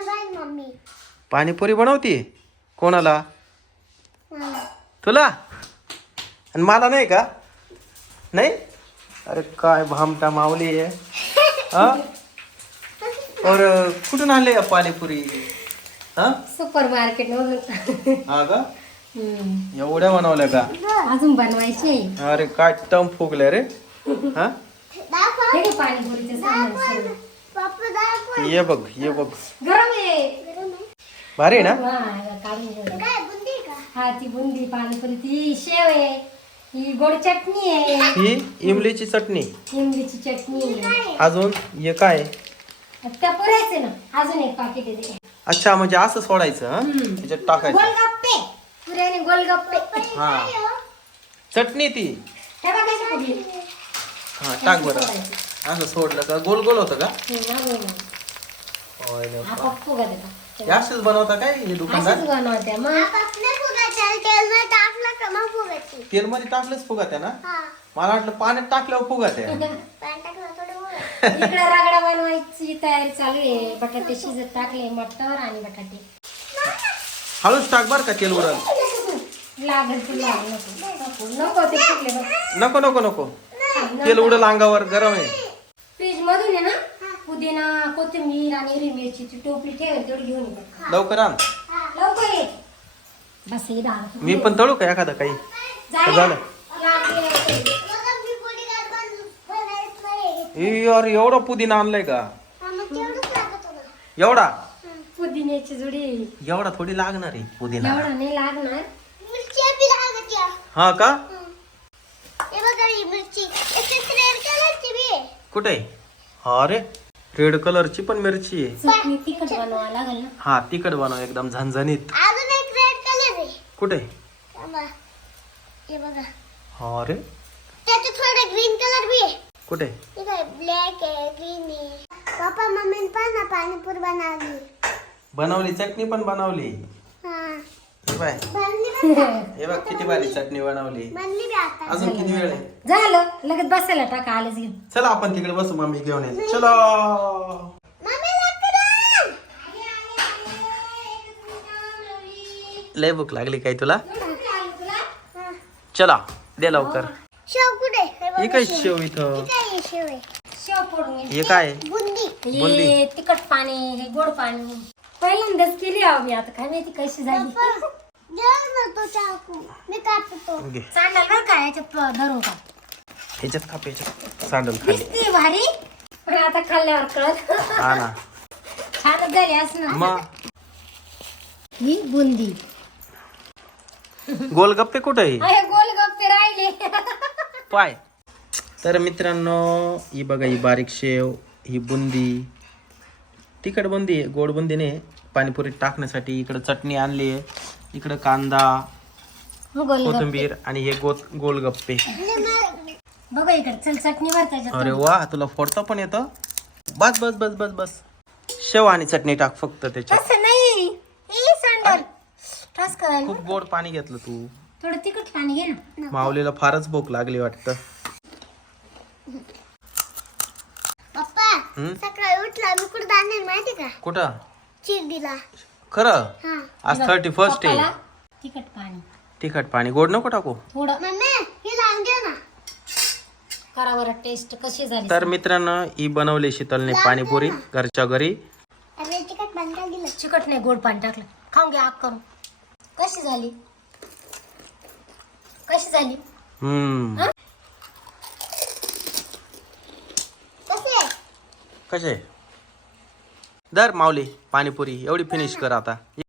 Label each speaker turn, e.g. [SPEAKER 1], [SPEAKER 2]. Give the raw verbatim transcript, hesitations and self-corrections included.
[SPEAKER 1] पाणीपुरी बनवती कोणाला? तुला आणि मला नाही का? नाही. अरे काय भामटा माऊली आहे हा. और कुठून आणले पाणीपुरी? हा
[SPEAKER 2] सुपर मार्केट मधून.
[SPEAKER 1] हा का? एवढ्या बनवल्या का?
[SPEAKER 2] अजून बनवायचे.
[SPEAKER 1] अरे काय टम फुगले रे. हा
[SPEAKER 2] पाणीपुरीचे सामान.
[SPEAKER 1] ये बघ ये बघ
[SPEAKER 2] गरम आहे.
[SPEAKER 1] भारी ना.
[SPEAKER 2] हा ती बुंदी पाणीपुरी, ती शेव आहे, ही गोड चटणी आहे,
[SPEAKER 1] ही इमलीची चटणी,
[SPEAKER 2] इमलीची चटणी आहे.
[SPEAKER 1] अजून हे काय?
[SPEAKER 2] त्या पुरायचे ना. अजून एक पाकिट आहे ते.
[SPEAKER 1] अच्छा म्हणजे असं सोडायचं हा त्याच्यात टाकायचं.
[SPEAKER 2] गोलगप्पे पुऱ्याने गोलगप्पे.
[SPEAKER 1] हा चटणी ती.
[SPEAKER 2] हे बघा कशी फुगली.
[SPEAKER 1] हा टाक बरं. असं सोडलं का गोल गोल होतं का? होय
[SPEAKER 2] हा पप्पू का देता.
[SPEAKER 1] असंच बनवता काय हे दुकानदार?
[SPEAKER 2] असंच बनवते मग.
[SPEAKER 1] तेल मध्ये टाकलंच फुगात्या ना. मला वाटलं पाण्यात टाकल्यावर फुगात्या.
[SPEAKER 2] इकडे रगडा बनवायची तयारी चालू आहे. बटाटे शिजत टाकले, मटर आणि बटाटे.
[SPEAKER 1] हळूच टाक बर का तेल उडल.
[SPEAKER 2] लागल तुला नको नको ते फुगले बघ.
[SPEAKER 1] नको नको नको तेल उडल अंगावर गरम आहे.
[SPEAKER 2] फ्रीज मधून आहे ना पुदिना, कोथिंबीर आणि हिरवी मिरचीची टोपली ठेवेल तेवढी घेऊन ये.
[SPEAKER 1] लवकर आण.
[SPEAKER 2] लवकर ये. बस हे दहा.
[SPEAKER 1] मी पण तळू का एखादं काही? झालं. यार एवढा पुदिना आणलाय का? एवढा
[SPEAKER 2] पुदिन्याची जुडी
[SPEAKER 1] एवढा थोडी लागणार आहे पुदिना.
[SPEAKER 2] एवढा नाही लागणार.
[SPEAKER 1] हा का? कुठे? हा रे रेड कलरची पण मिरची आहे.
[SPEAKER 2] चटणी तिखट बनवावं लागेल ना.
[SPEAKER 1] हा तिखट बनव एकदम झणझणीत.
[SPEAKER 3] अजून एक रेड कलर आहे.
[SPEAKER 1] कुठे?
[SPEAKER 3] हे बघा.
[SPEAKER 1] हा रे
[SPEAKER 3] त्याचे थोडे ग्रीन कलर भी आहे.
[SPEAKER 1] कुठे?
[SPEAKER 3] हे काय ब्लॅक आहे, ग्रीन आहे. पापा मम्मीने पण ना पाणीपुरी बनवली.
[SPEAKER 1] बनवली चटणी पण बनवली.
[SPEAKER 3] हा
[SPEAKER 1] हे बाय
[SPEAKER 3] बनली पण का?
[SPEAKER 1] हे बघ किती भारी चटणी बनवली.
[SPEAKER 3] बनली बी आता.
[SPEAKER 1] अजून किती वेळ आहे?
[SPEAKER 2] झालं लगेच बसायला टाका. आलेच घेऊन.
[SPEAKER 1] चला आपण तिकडे बसू मम्मी घेऊन येईल. चलो.
[SPEAKER 3] मम्मी लवकर आण.
[SPEAKER 1] लय भूक लागली काय तुला? चला दे लवकर.
[SPEAKER 3] शेव कुठे? हे बघा
[SPEAKER 1] हे काय
[SPEAKER 3] शेव.
[SPEAKER 1] शेव इथं?
[SPEAKER 3] हे काय आहे शेव आहे?
[SPEAKER 2] शेव फोडून घे.
[SPEAKER 1] हे काय?
[SPEAKER 3] बुंदी.
[SPEAKER 1] बुंदी.
[SPEAKER 2] हे तिखट पाणी, हे गोड पाणी. पहिल्यांदाच केली आहो मी. आता काय माहिती कशी झाली.
[SPEAKER 3] देऊ ना तो चाकू. मी कापतो.
[SPEAKER 1] घे
[SPEAKER 2] सांडाल बरं का याच्यात धरून का.
[SPEAKER 1] ह्याच्यात खाप ह्याच्यात सांडल खाली.
[SPEAKER 2] दिसते भारी पण आता खाल्ल्यावर कळत.
[SPEAKER 1] हा ना
[SPEAKER 2] छानच झाली असं ना.
[SPEAKER 1] मग
[SPEAKER 2] ही बुंदी.
[SPEAKER 1] गोलगप्पे कुठे आहे?
[SPEAKER 2] अरे गोलगप्पे राहिले.
[SPEAKER 1] पाय. तर मित्रांनो ही बघा ही बारीक शेव, ही बुंदी, तिखट बुंदी आहे, गोड बुंदी नाही. पाणीपुरीत टाकण्यासाठी इकडं चटणी आणली आहे, इकडं कांदा, कोथिंबीर आणि हे गो गोलगप्पे.
[SPEAKER 2] बघा इकडे चल चटणी भर त्याच्यात.
[SPEAKER 1] अरे वा तुला फोडता पण येतं. बस बस बस बस बस शेव आणि चटणी टाक फक्त त्याच्यात.
[SPEAKER 2] असं नाही. ए सांडल टस करायला.
[SPEAKER 1] खूप गोड पाणी घेतलं तू.
[SPEAKER 2] थोडं तिखट पाणी घे ना.
[SPEAKER 1] माऊलीला फारच भूक लागली वाटतं.
[SPEAKER 3] पप्पा
[SPEAKER 1] हम्म?
[SPEAKER 3] सकाळी उठला मी कुठं जाणार माहिती का?
[SPEAKER 1] कुठं?
[SPEAKER 3] शिर्डीला.
[SPEAKER 1] खरं
[SPEAKER 3] हा
[SPEAKER 1] आज थर्टी फर्स्ट आहे.
[SPEAKER 2] पप्पाला तिखट पाणी
[SPEAKER 1] तिखट पाणी गोड नको टाकू.
[SPEAKER 2] थोडं
[SPEAKER 3] मम्मी हे लावून दे ना.
[SPEAKER 2] करा बरं टेस्ट कशी झाली.
[SPEAKER 1] तर मित्रांनो ही बनवली शीतलने पाणीपुरी घरच्या घरी.
[SPEAKER 3] अरे तिखट पाणी का दिलं?
[SPEAKER 2] चिकट नाही गोड पाणी टाकलं. खाऊन घ्या आग करून. कशी झाली? कशी झाली?
[SPEAKER 1] हम्म
[SPEAKER 3] कसे?
[SPEAKER 1] कसे दर माऊली पाणीपुरी एवढी फिनिश कर आता.